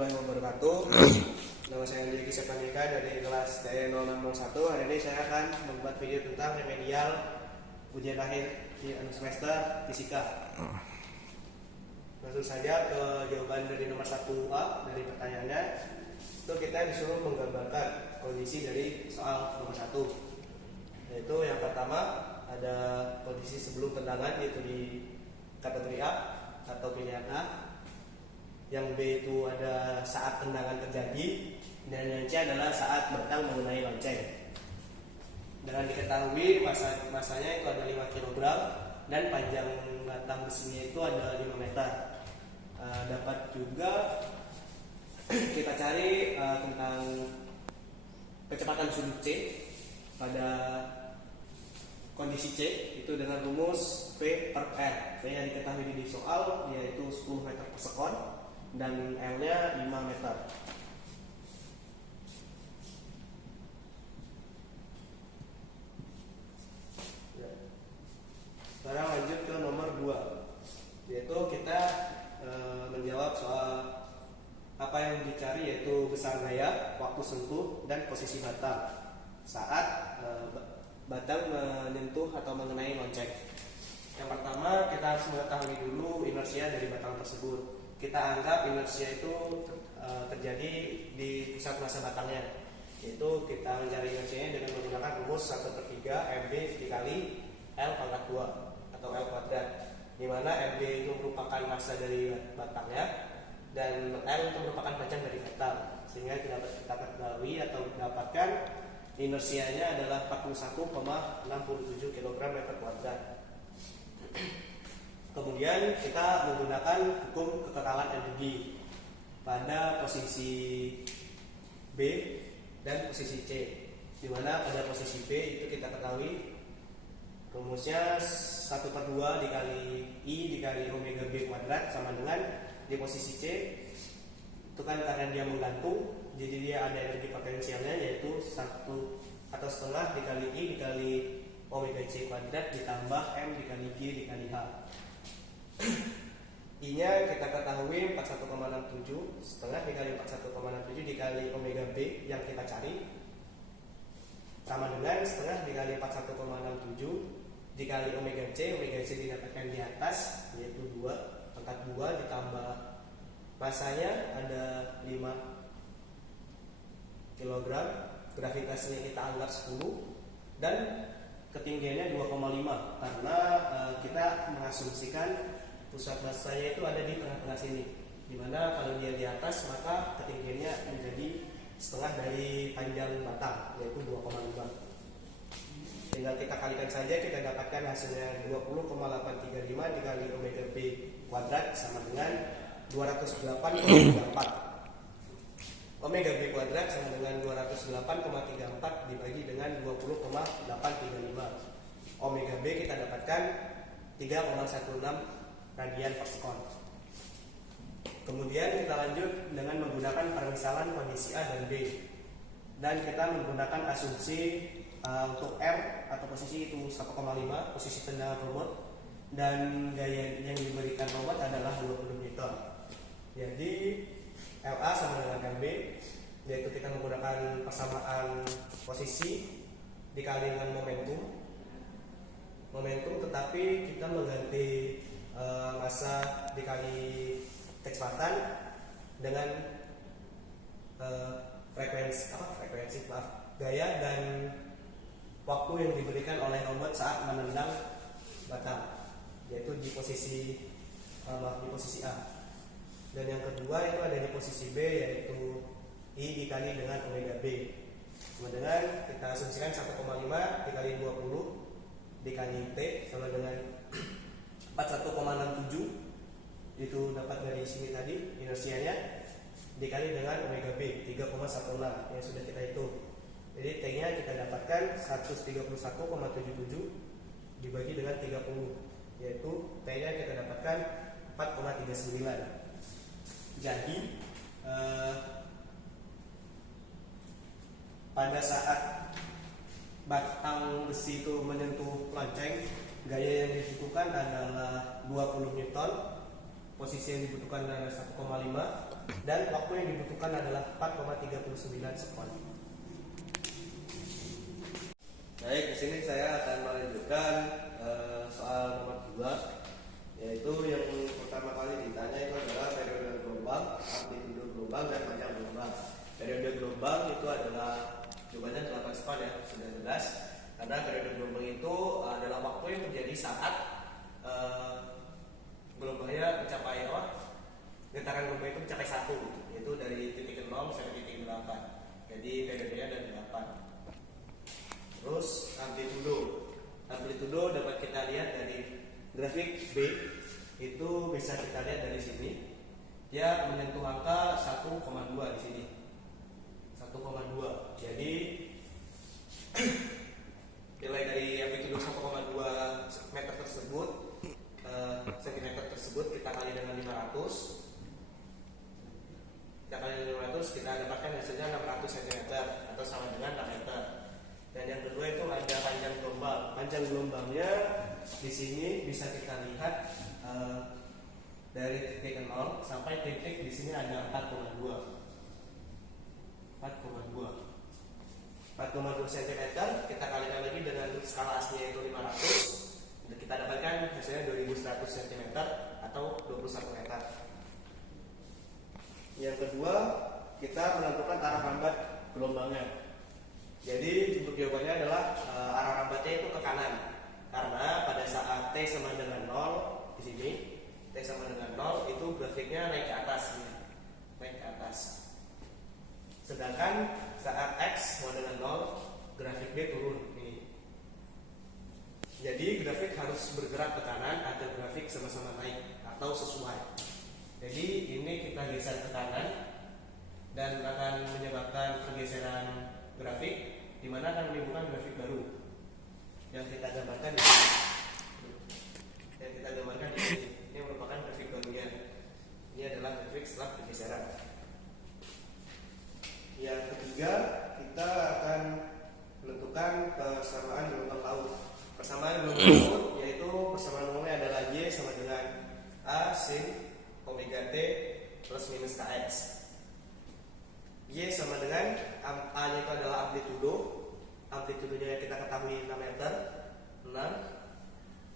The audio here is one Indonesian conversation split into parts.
warahmatullahi wabarakatuh. Nama saya Andi Kisepandika dari kelas TE0601. Hari ini saya akan membuat video tentang remedial ujian akhir di semester fisika. Langsung saja ke jawaban dari nomor 1A dari pertanyaannya. Itu kita disuruh menggambarkan kondisi dari soal nomor 1. Yaitu yang pertama ada kondisi sebelum tendangan, yaitu di kategori A atau pilihan A. Yang B itu ada saat tendangan terjadi, dan yang C adalah saat batang mengenai lonceng. Dengan diketahui masanya itu ada 5 kg dan panjang batang besinya itu ada 5 meter. Dapat juga kita cari tentang kecepatan sudut C pada kondisi C itu dengan rumus V per R. V yang diketahui di soal yaitu 10 meter per sekon dan L-nya 5 meter. Sekarang lanjut ke nomor 2, yaitu kita menjawab soal apa yang dicari, yaitu besar gaya, waktu sentuh, dan posisi batang saat batang menyentuh atau mengenai lonceng. Yang pertama kita harus mengetahui dulu inersia dari batang tersebut. Kita anggap inersia itu terjadi di pusat massa batangnya, yaitu kita mencari inersianya dengan menggunakan rumus 1/3 MB dikali L pangkat 2 atau L kuadrat, di mana MB itu merupakan massa dari batangnya dan L itu merupakan panjang dari batang, sehingga kita ketahui atau dapatkan inersianya adalah 41,67 kg meter kuadrat. Kemudian kita menggunakan hukum kekekalan energi pada posisi B dan posisi C, di mana pada posisi B itu kita ketahui rumusnya 1/2 dikali I dikali omega B kuadrat sama dengan di posisi C itu kan karena dia menggantung, jadi dia ada energi potensialnya yaitu 1,5 dikali I dikali omega C kuadrat ditambah M dikali G dikali H. I-nya kita ketahui 41,67, setengah dikali 41,67 dikali omega B yang kita cari sama dengan setengah dikali 41,67 dikali omega C didapatkan di atas yaitu 2, pangkat 2 ditambah masanya ada 5 kg, gravitasinya kita anggap 10 dan ketinggiannya 2,5 karena kita mengasumsikan pusat massanya itu ada di tengah-tengah sini, dimana kalau dia di atas maka ketinggiannya menjadi setengah dari panjang batang yaitu 2,5. Tinggal kita kalikan saja, kita dapatkan hasilnya 20,835 dikali omega B kuadrat sama dengan 208,34. Omega B kuadrat sama dengan 208,34 dibagi dengan 20,835. Omega B kita dapatkan 3,16 radian per sekon. Kemudian kita lanjut dengan menggunakan permisalan kondisi A dan B, dan kita menggunakan asumsi untuk R atau posisi itu 1,5 posisi tendangan robot dan gaya yang diberikan robot adalah 20 Newton. Jadi LA sama dengan MB, yaitu kita menggunakan persamaan posisi dikali dengan momentum, tetapi kita mengganti massa dikali kecepatan dengan frekuensi gaya dan waktu yang diberikan oleh robot saat menendang batang, yaitu di posisi A. Dan yang kedua itu ada di posisi B, yaitu I dikali dengan omega B. Kemudian kita asumsikan 1,5 dikali 20 dikali T sama dengan 41,67, itu dapat dari sini tadi inersianya dikali dengan omega B 3,16 yang sudah kita hitung. Jadi T-nya kita dapatkan 131,77 dibagi dengan 30, yaitu T-nya kita dapatkan 4,39. Jadi pada saat batang besi itu menyentuh lonceng, gaya yang dibutuhkan adalah 20 Newton posisi yang dibutuhkan adalah 1,5 dan waktu yang dibutuhkan adalah 4,39 sekon. Baik, di sini saya akan melanjutkan soal nomor 2, yaitu yang pertama kali ditanya itu adalah periode gelombang, amplitudo gelombang, dan panjang gelombang. Periode gelombang itu adalah jawabannya 8 sekon ya, sudah jelas. Karena periode gelombang itu adalah waktu yang terjadi saat gelombangnya mencapai getaran gelombang itu mencapai 1, yaitu dari titik 0 sampai titik 8. Jadi periodenya ada 8. Terus amplitudo dapat kita lihat dari grafik B, itu bisa kita lihat dari sini. Dia menyentuh angka 1,2 di sini. 1,2. Jadi nilai dari amplitudo 1,2 meter tersebut, sentimeter tersebut kita kali dengan 500. Kita kali dengan 500, kita dapatkan hasilnya 600 cm atau sama dengan 6 meter. Dan yang kedua itu ada panjang gelombang. Panjang gelombangnya di sini bisa kita lihat dari titik 0 sampai titik di sini ada 4,2 cm. Kita kalikan lagi dengan skala aslinya itu 500, dan kita dapatkan hasilnya 2100 cm atau 21 meter. Yang kedua, kita menentukan arah rambat gelombangnya. Jadi untuk jawabannya adalah arah rambatnya itu ke kanan. Karena pada saat T sama dengan 0 di sini, T sama dengan 0 itu grafiknya naik ke atas, naik ke atas. Sedangkan saat X sama dengan 0, grafik D turun ini. Jadi grafik harus bergerak ke kanan agar grafik sama-sama naik atau sesuai. Jadi ini kita geser ke kanan dan akan menyebabkan pergeseran grafik, di mana akan menimbulkan grafik baru yang kita gambarkan di sini. Ini merupakan grafik barunya. Ini adalah grafik setelah pergeseran. Yang ketiga, kita akan menentukan persamaan gelombang laut. Persamaan gelombang laut yaitu persamaan umumnya adalah Y sama dengan A sin omega T plus minus Kx. Y sama dengan A nya itu adalah amplitudo. Amplitudonya kita ketahui 6 meter, 6.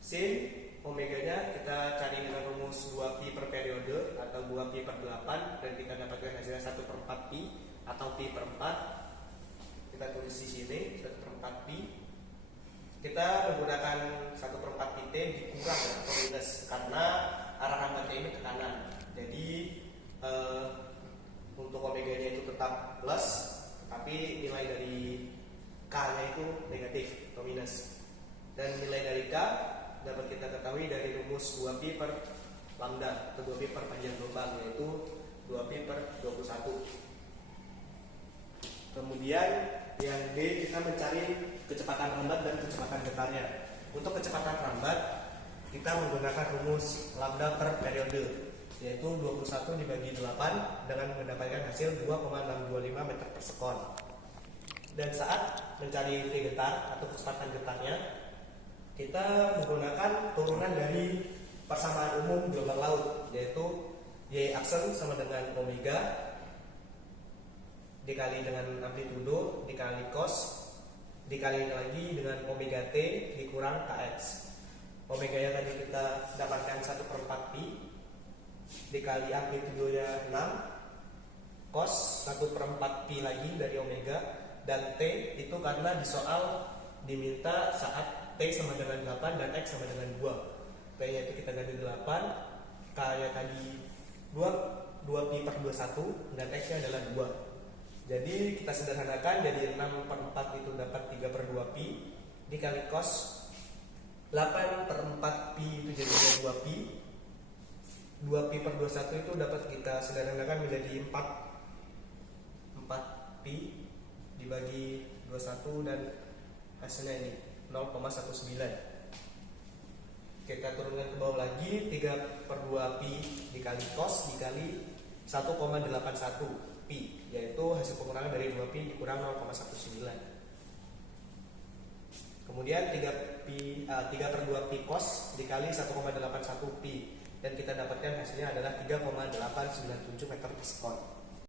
Sin omega nya kita cari dengan rumus 2pi per periode atau 2pi per 8, dan kita dapatkan hasilnya 1/4 pi atau pi per 4. Kita tulis di sini 1/4 pi. Kita menggunakan 1/4 pi T dikurang atau minus karena arah rambatnya ini ke kanan. Jadi untuk omega nya itu tetap plus, tapi nilai dari K nya itu negatif atau minus. Dan nilai dari K dapat kita ketahui dari rumus 2pi per lambda atau 2pi per panjang gelombang, yaitu 2pi per 21. Kemudian yang D, kita mencari kecepatan rambat dan kecepatan getarnya. Untuk kecepatan rambat kita menggunakan rumus lambda per periode, yaitu 21 dibagi 8 dengan mendapatkan hasil 2,625 meter per sekon. Dan saat mencari V getar atau kecepatan getarnya, kita menggunakan turunan dari persamaan umum gelombang laut, yaitu Y aksen sama dengan omega dikali dengan amplitudo dikali cos dikali lagi dengan omega T dikurang Kx. Omega yang tadi kita dapatkan 1/4 pi dikali amplitudonya 6, cos 1/4 pi lagi dari omega, dan T itu karena di soal diminta saat T sama dengan 8 dan X sama dengan 2. T nya itu kita ganti 8, K nya tadi 2 pi per 21, dan X nya adalah 2. Jadi kita sederhanakan, jadi 6/4 itu dapat 3/2 pi dikali cos 8/4 pi itu jadinya 2 pi. 2 pi per 21 itu dapat kita sederhanakan menjadi 4 pi dibagi 21, dan hasilnya ini 0,19. Kita turunkan ke bawah lagi, 3/2 pi dikali cos dikali 1,81 pi, yaitu hasil pengurangan dari 2 pi dikurang 0,19. Kemudian 3/2 pi cos dikali 1,81 pi, dan kita dapatkan hasilnya adalah 3,897 meter diskon.